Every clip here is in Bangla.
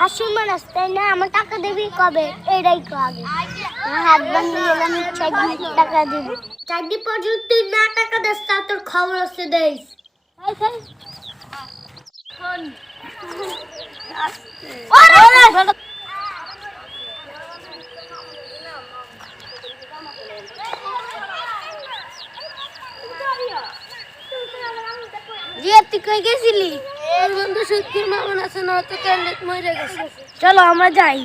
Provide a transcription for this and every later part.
হাসুর মানুষ তাই না? আমার টাকা দিবি কবে? এটাই কো আগে। হাত ভাঙিয়ে গেলে আমি চাকরি টাকা দিব। চাকরি পর্যন্ত তুই না টাকা দিস তা তোর খবর আছে দেস তুই কই গেছিলি? বন্ধু সত্যি মামন আছে না তো ক্যান্ডেট মরে গেছে। চলো আমরা যাই।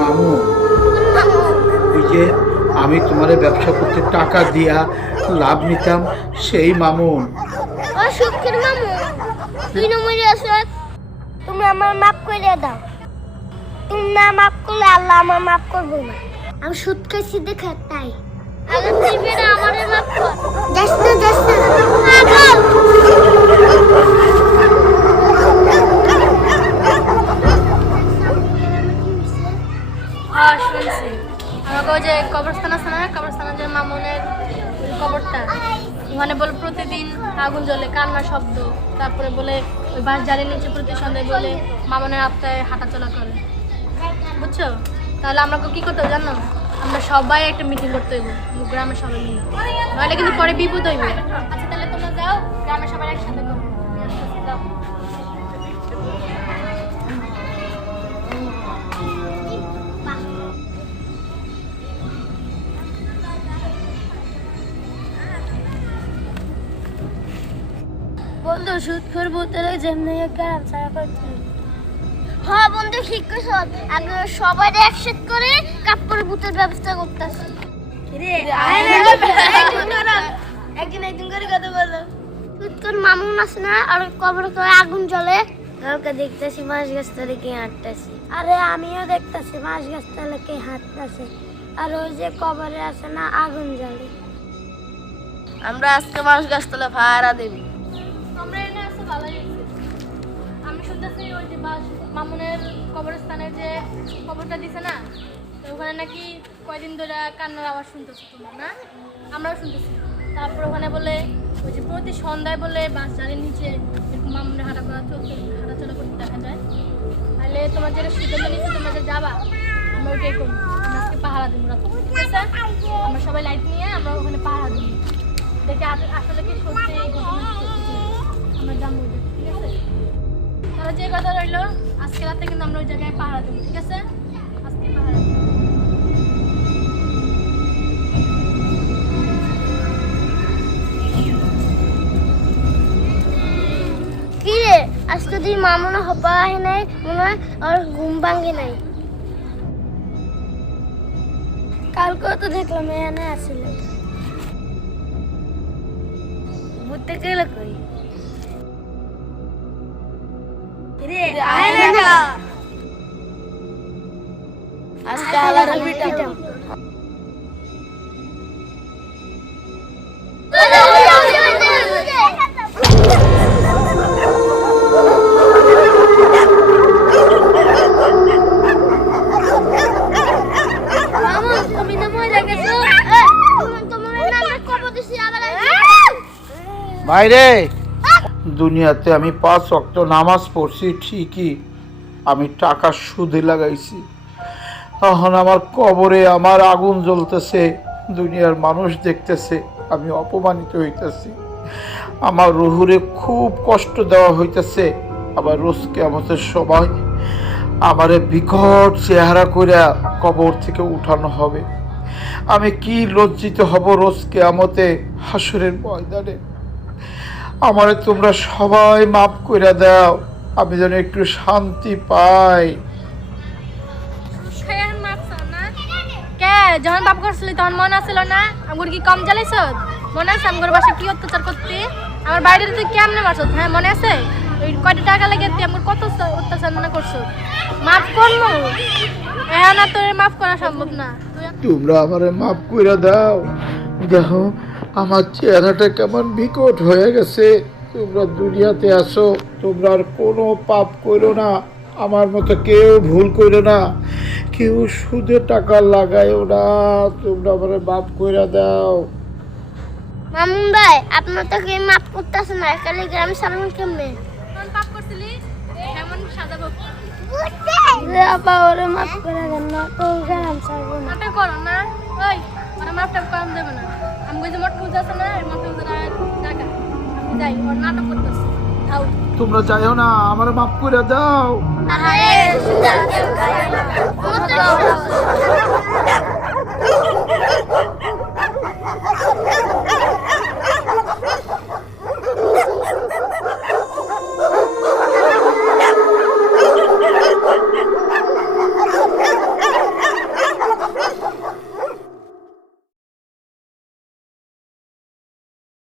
মামু ওই যে আমি তোমার ব্যবসা করতে টাকা দিয়া লাভ নিতাম সেই মামুন ও সুখীর মামু তুই না মরে তুমি আমার মাফ করে দাও। তুমি না মাফ করলে আল্লাহ আমার মাফ করব না। আমি সুদ খাইছি দেখে তাই। আগে তুই না আমারে মাফ কর। না কবরস্থানের যে মামুনের কবরটা, ওখানে বলে প্রতিদিন আগুন জ্বলে কান্না শব্দ। তারপরে বলে ওই বাস জ্বালিয়ে নিচে প্রতি সন্ধ্যায় বলে মামুনের আত্মায় হাঁটাচলা করে। বুঝছ? তাহলে আমরা কি করতে জানো? আমরা সবাই একটা মিটিং করতে হইব, গ্রামের সবাই মিলে। নাহলে কিন্তু পরে বিপদ হইবে। আচ্ছা তাহলে তোমরা যাও, গ্রামের সবাই একসাথে বন্ধু সুদ যেমনি ছাড়া করতে। হ্যাঁ বন্ধু ঠিক কইছ। আগে সবাই একসাথ করে কাপড় বুতের ব্যবস্থা করতেছি। একদিন একদিন করে কথা বলো। মামুন আছে না আর কবর করে আগুন জ্বলে। কালকে দেখতেছি মাছ গাছ তলে কে হাঁটতেছি। আরে আমিও দেখতেছি মাছ গাছ তলে কে হাঁটতেছে। আর ওই যে কবরে আছে না আগুন জ্বলে। আমরা আজকে মাস গাছ তোলে ভাড়া দেবি। মামুনের কবরস্থানে যে খবরটা দিছে না, তো ওখানে নাকি কয়দিন ধরে কান্নার আওয়াজ শুনতেছি তোমরা, না? আমরাও শুনতেছি। তারপর ওখানে বলে, ওই যে প্রতি সন্ধ্যায় বলে বাস জালের নিচে, এরকম মামুনের হাঁটা করা চলতে, হাঁটাচলা করতে দেখা যায়। তাহলে তোমার যেটা সিদ্ধান্ত নিচ্ছে তোমরা যে যাবা, আমরা ওইটাই করব। আজকে পাহারা দেবো রাতে, ঠিক আছে? আমরা সবাই লাইট নিয়ে আমরা ওখানে পাহারা দেবো। দেখে আসলে কি সত্যি। আমরা জানব ঠিক আছে? তাহলে যে কথা রইল আজকে রাতে কিন্তু আমরা ওই জায়গায় পাহারা দেবো ঠিক আছে? আজকে পাহারা দেবো। কি রে আজকে তুই মামুনা হবা আহে নাই মনে হয় আর ঘুম ভাঙে নাই। কালকেও তো দেখলাম এখানে আসছিল বুঝতে গেলে কই? আজকে আলাদা আবার বাইরে দুনিয়াতে আমি পাঁচ অক্ট নামাজ পড়ছি, ঠিকই। আমি টাকা সুদে লাগাইছি। এখন আমার কবরে আমার আগুন জ্বলতেছে, দুনিয়ার মানুষ দেখতেছে, আমি অপমানিত হইতেছি। আমার রুহুরে খুব কষ্ট দেওয়া হইতেছে, আবার রোজকে আমাদের সময় আমারে বিকট চেহারা করিয়া কবর থেকে উঠানো হবে। আমি কি লজ্জিত হব রোজ কেয়ামতে হাসুরের ময়দানে? আমারে তোমরা সবাই মাফ করে দাও। আমি যেন একটু শান্তি পাই। না? যখন বাপ করছিলি তখন মনে আছিল না? আমার কি কম জ্বালাইছ? মনে আছে আমার বাসা কি অত্যাচার করতে? আমার বাইরে তুই কেমনে মারছ? হ্যাঁ মনে আছে? ওই কয়টা টাকা লাগে তুই আমার কত অত্যাচার- অত্যাচার না করছ? মাফ করব এখন আর তোর মাফ করা সম্ভব না। তোমরা আমারে মাফ করে দাও। দেখো আমার চেহারাটা কেমন বিকট হয়ে গেছে। তোমরা দুনিয়াতে আসো তোমরা আর কোনো পাপ করো না। আমার মতো কেউ ভুল করো না। কেউ সুদে টাকা লাগায়ও না। তোমরা আমারে মাফ করে দাও। মামুন ভাই আপনার তো কেউ মাফ করতেছে না একালে গ্রাম সালাম কেমনে? পাপ করছিলি? এমন সাদা ভোগ আপা ওরে মাফ করে দেন না তো গ্রাম করো না। ওই ওরা কম দেবে না। আমি কই যে মোট পূজা আছে না? মোট পূজা টাকা আমি যাই ওর নাটক করতেছি। তোমরা চাইও না আমার মাফ করে দাও।